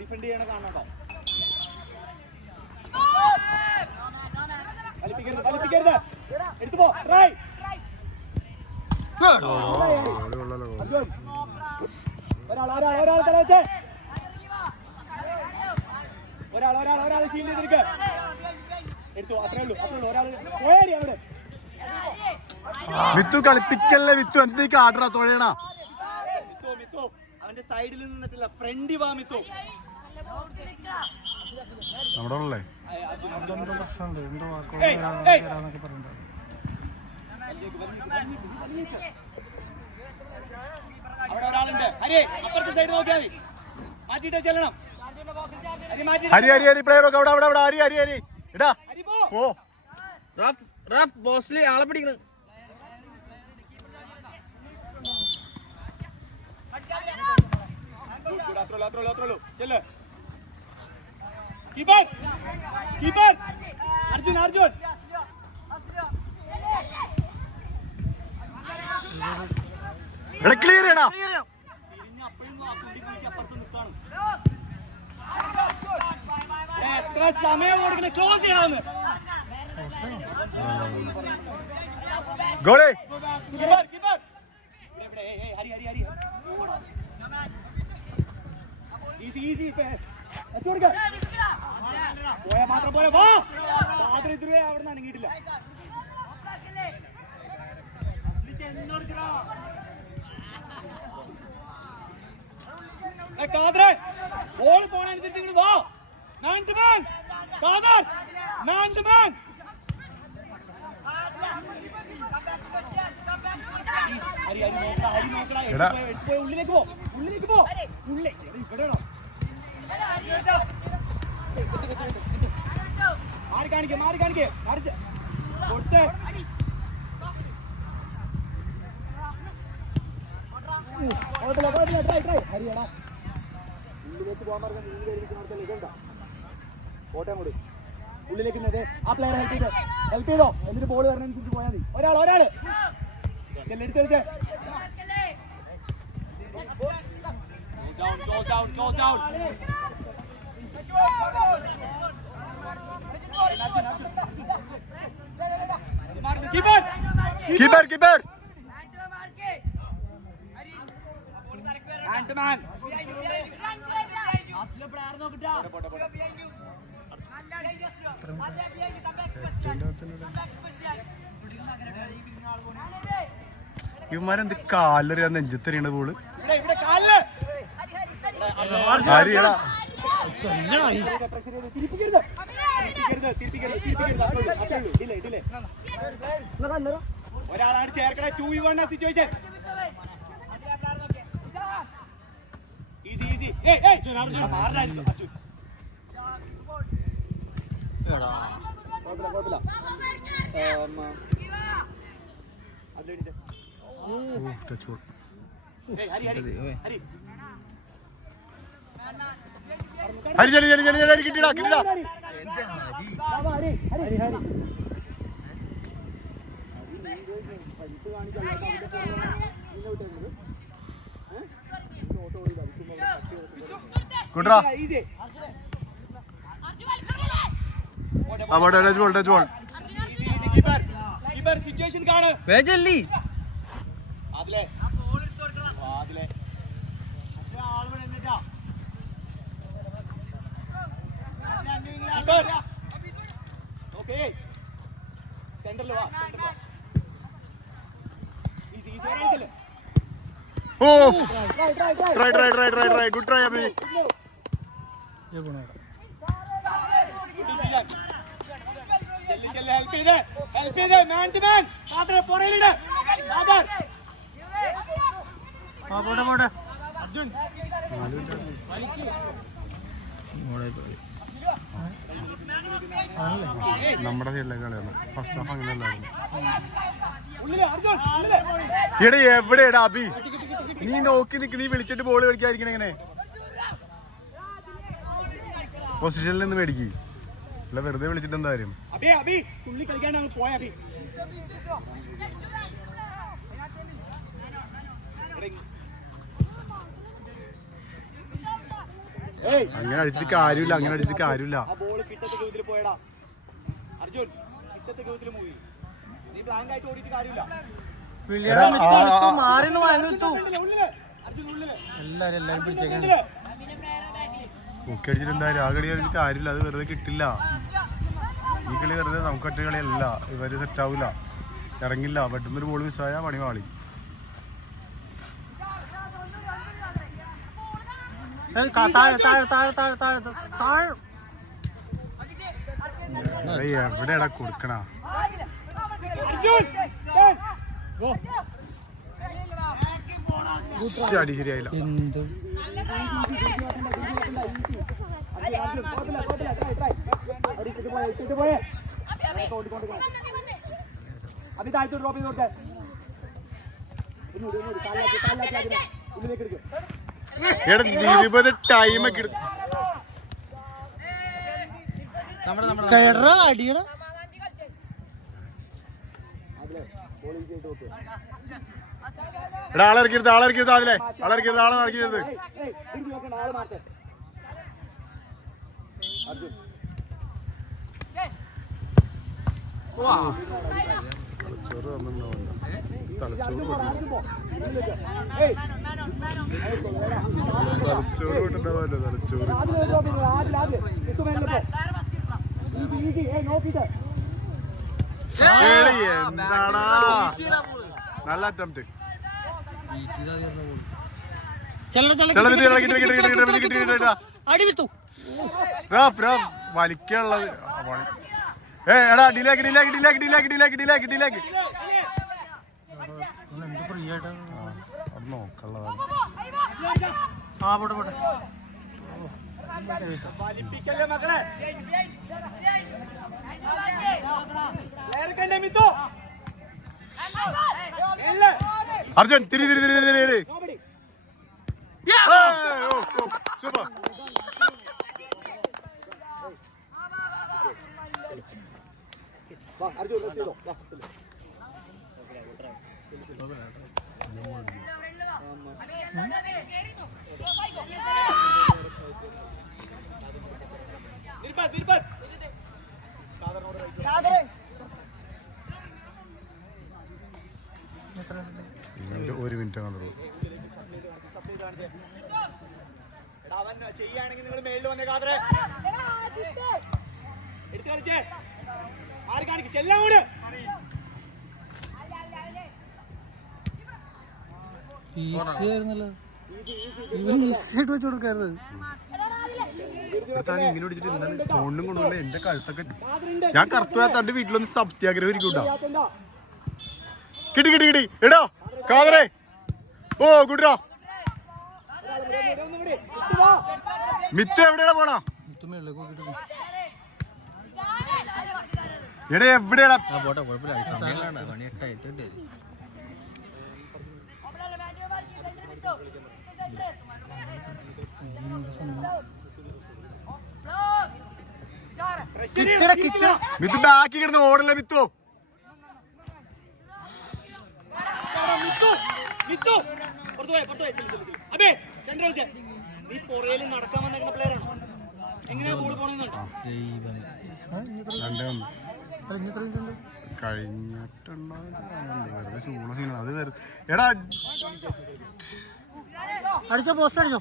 Defend ചെയ്യണ കാണട്ടോ. കളിപ്പിക്കരുത്. എടുത്തു പോ. ട്രൈ. ഒരാൾ തല വെച്ചേ. ഒരാൾ ഷീൽഡ് ചെയ്തിരിക്ക. എടുത്തു. അത്രേ ഉള്ളൂ. ഒരാൾ പോയാടി അവിടെ. മിത്തു കളിപ്പിക്കല്ലേ മിത്തു, എന്തേക്ക് ആടറാ തൊഴയണ. മിത്തു അവന്റെ സൈഡിൽ നിന്നിട്ടില്ല, ഫ്രണ്ടി വാ മിത്തു. നമ്മുടെ ഉള്ളേ അവിടെ ഒരാളുണ്ട്. ഹരി അപ്പുറത്തെ സൈഡ് നോക്കിയാൽ മതി. മാറ്റിട്ട് ചെല്ലണം. ഹരി ഹരി ഹരി പ്ലെയർ ഒക്കെ അവിടെ അവിടെ ഹരി ഹരി ഹരി ഇടാ പോ. ബോസ്ലി ആളെ പിടിക്കണ. ചെല്ല്. Keeper keeper Arjun Arjun. ഇവിടെ ക്ലിയർ ചെയ്യണ. എത്ര സമയം കൊടുക്കണ, ക്ലോസ് ചെയ്യാവുന്ന ഗോളി. പോയാ മാത്രം പോലെ വാ. മാത്രം ഇതുവരെ അവിടെ നിന്ന് അനങ്ങിയിട്ടില്ല. ബോൾ പോണനുസരിച്ച് ഇങ്ങോട്ട് വാ. Man to man. Khader man to man. ഉള്ളിലേക്ക് പോ. ഉള്ളിലേക്ക് പോ. ഇവിടെ മാറി കാണിക്കേ കൊടുത്ത്. ഹരിയാണ ഉള്ളിലേക്ക് പോകാൻ പറഞ്ഞ ഇതുണ്ടോ കോട്ടയം കൂടി ഉള്ളിലേക്ക് ആ പ്ലെയർ ഹെൽപ്പ് ചെയ്തോ. എന്നിട്ട് ബോൾ വരണനുസരിച്ച് പോയാൽ മതി. ഒരാള് ചെല്ലെടുത്ത് കളിച്ചേ. കീപ്പർ കീപ്പർ ഇവന്മാരെന്ത് കാലറിയാ നെഞ്ചത്തെറിയണ ബോള്. ഒരാളാണ് ചേർക്കണ. 2v1 situation. ഈസി ഹരി ചലി ചലി ചലി ചലി കിട്ടിടാ കിട്ടിടാ. കൊണ്ടാ അവിടെ touch ball touch ball. Keeper situation കാണ്. വേജല്ലി അതിലെ ഓക്കേ സെന്ററിൽ വാ. Off try good try Abi. Help ചെയ്ത് മാൻ ടു മാൻ. മാത്രം പുറയിലിട്. പോട്ടെ അർജുൻ നമ്മുടെ സൈഡിലെ കളിയാണ്. First half അങ്ങനെയല്ലായിരുന്നു. അർജുൻ എടാ എവിടെയാടാ അബി, നീ നോക്കി നിക്ക്. നീ വിളിച്ചിട്ട് ബോൾ കളിക്കാതിരിക്കണ എങ്ങനെ? പൊസിഷനിൽ നിന്ന് മേടിക്ക്. അല്ല വെറുതെ വിളിച്ചിട്ട് എന്താ കാര്യം? തുള്ളി കളിക്കാണ്ട് പോയ അബി. ഏയ് അങ്ങനെ അടിച്ചിട്ട് കാര്യമില്ല, അങ്ങനെ അടിച്ചിട്ട് കാര്യമില്ല. ആ ബോൾ കിട്ടത്തെ ഗൗതിൽ പോയടാ അർജുൻ, കിട്ടത്തെ ഗൗതിൽ മൂവി. നീ ബ്ലാങ്ക് ആയിട്ട് ഓടിയിട്ട് കാര്യമില്ല. എല്ലാരും പിടിച്ചേക്കാൻ ഒക്കെ അടിച്ചിട്ട് എന്തായാലും ആ കളി കളിച്ചിട്ട് കാര്യമില്ല, അത് വെറുതെ കിട്ടില്ല. ഈ കളി വെറുതെ നമുക്ക് ഒറ്റ കളിയല്ല, ഇവര് സെറ്റാവില്ല, ഇറങ്ങില്ല. പെട്ടെന്നൊരു ബോൾ മിസ്സായ പണി പാളി. എവിടെയാടാ കൊടുക്കണ? അടി ശരിയായില്ല. അഭി താഴ്ത്തു ഡ്രോപ്പ് ചെയ്ത് കൊടുത്തേ. എടാ 20 ടൈം ഒക്കെ അടിയടാ. എടാ ആളിറക്കരുത്, ആളിറക്കരുത്, അതിലെ ആളിറക്കരുത്, ആളെ ഇറക്കരുത്. തലച്ചോറ് കൊണ്ടുണ്ടാവല്ലോ, തലച്ചോറ്. എന്താടാ നല്ല അറ്റംപ്റ്റ്. വലിക്കാനുള്ളത് എടാ ഡിലേക്ക് ഡിലേക്ക് ഡിലേക്ക് ഡിലേക്ക് ഡിലേക്ക് ഡിലേക്ക് ഡിലേക്ക് നോക്കുള്ളതാണ്. വലിപ്പിക്കല്ലേ മക്കളെ. അർജുൻ തിരി തിരി തിരി തിരി തിരി. സൂപ്പർ. അർജുൻ ചെയ്തോ. ഒരു മിനിറ്റ് കണ്ടുള്ളൂ. അവൻ ചെയ്യാണെങ്കിൽ നിങ്ങൾ മേളിൽ വന്നേ. കാതറെ എടുത്ത് കളിച്ചേ. ആര് കാണിക്കും ചെല്ലാം കൂടെ. ഇങ്ങനെ പിടിച്ചിട്ട് ഫോണിനും കൊണ്ടുപോലെ എന്റെ കഴുത്തൊക്കെ ഞാൻ കറുത്തു തന്റെ വീട്ടിലൊന്ന് സത്യാഗ്രഹം ഇരിക്കൂട്ടാ. കിട്ടി കിട്ടി കിട്ടി. എടാ കാതറേ. ഓ ഗുഡ്രാ. മിത്ത് എവിടെയാ പോണ? എടാ എവിടെയാ? മിത്ത് ബാക്കി കിടന്ന് ഓടല്ലേ മിത്തോ. നീ പുറയിൽ നടക്കാൻ വന്നേക്കുന്ന പ്ലെയറാണോ? എങ്ങനെയാ ബോൾ പോണെന്നുണ്ടോ? കഴിഞ്ഞിട്ടുണ്ടോ വെറുതെ ചൂണ സീനാണ് അത്. വെറുതെ എടാ അടിച്ചോ, പോസ്റ്റ് അടിച്ചോ.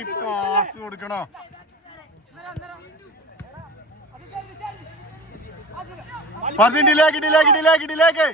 ഈ പാസ് കൊടുക്കണോ? ഡിലേക്ക് ഡിലേക്ക് ഡിലേക്ക് ഡിലേക്ക്.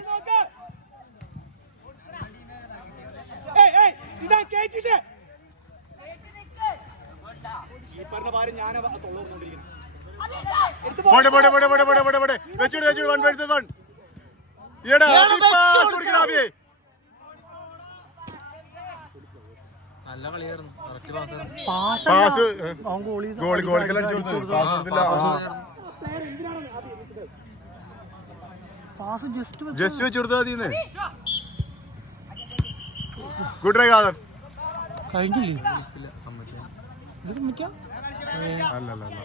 ജസ്റ്റ് വെച്ച് കൊടുത്താൽ മതിയെന്ന്. Good try Kader. കഴിഞ്ഞില്ലേ? അല്ല അല്ല അല്ല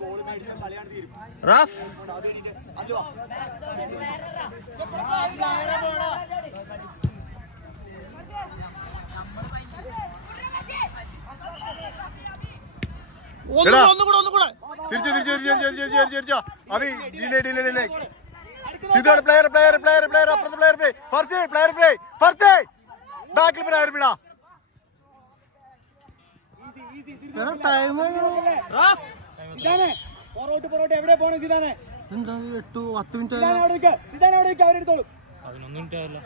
ബോൾ മേടിച്ചാൽ കളിയാണ് തീരും. റഫ് അത് കഴിഞ്ഞിട്ട് അല്ലോ ഒന്നുകൂടെ തിരിച്ചു അഭി ഡിലേ സിദ്ധാണ് പ്ലെയർ അപ്പുറത്തെ പ്ലെയർ ഫർസേ ബാക്കിൽ പ്ലെയർ വിടാ ടൈം റഫ് സിദാനെ പൊറോട്ട് എവിടെ പോണു സിദാനെ? എന്താ 8-10 മിനിറ്റ് സിദാനെ അവിടെ നിൽക്ക്, സിദാനെ അവിടെ നിൽക്ക്, അവരെടുത്തോളൂ. 11 മിനിറ്റ് ആയല്ലോ.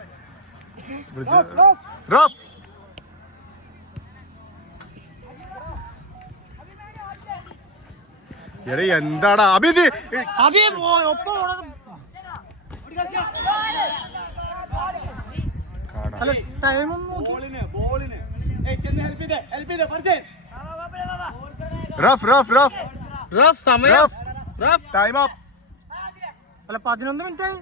റഫ് എടേ എന്താടാ അഭിത് ഒപ്പം അല്ല ടൈം നോക്കി ബോളിന് ചെന്ന് ഹെൽപ്പ് ചെയ്തേ ഫർസേ. റഫ് റഫ് സമയം റഫ് ടൈം അപ്പ് അല്ല 11 മിനിറ്റ് ആയി.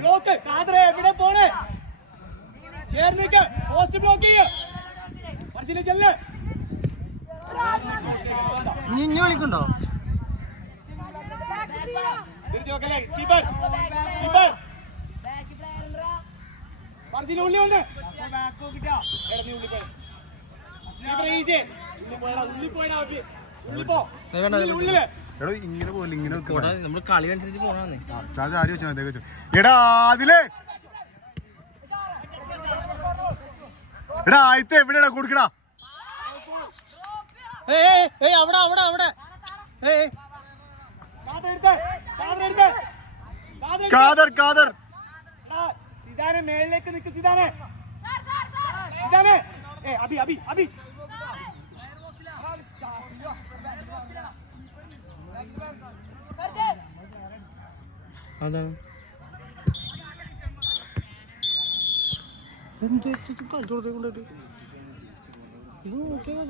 ബ്ലോക്ക് കാതറെ എവിടെ പോണേ? ചേർന്നിക്ക് പോസ്റ്റ് ബ്ലോക്ക് ചെയ്യ്. ഫർസിനെ ചെല്ല്. ഇനി വിളിക്കണ്ടോ? തിരിച്ചു നോക്കല്ലേ കീപ്പർ ഫർസിന് ഉള്ളി വന്ന് ബാക്ക് നോക്കിട്ടാ ഇടഞ്ഞ ഉള്ളി പോയി. കീപ്പർ ഈസി ഉള്ളി പോയടാ ഉള്ളില്. എടോ ഇങ്ങനെ പോലെ ഇങ്ങനെ നമ്മള് കളി അനുസരിച്ച് പോണേ. ആര് വെച്ചോ എടാ അതിലേ എടാ ആയിത്തെ എവിടെയാ കൊടുക്കടാ? അവിടെ കാദർ സിദാനെ മേളിലേക്ക് നിക്ക്. സിദാനെ അബി അതാണ് കളിച്ചോടത്തേക്കൊണ്ടിട്ട് ഇത് നോക്കിയാ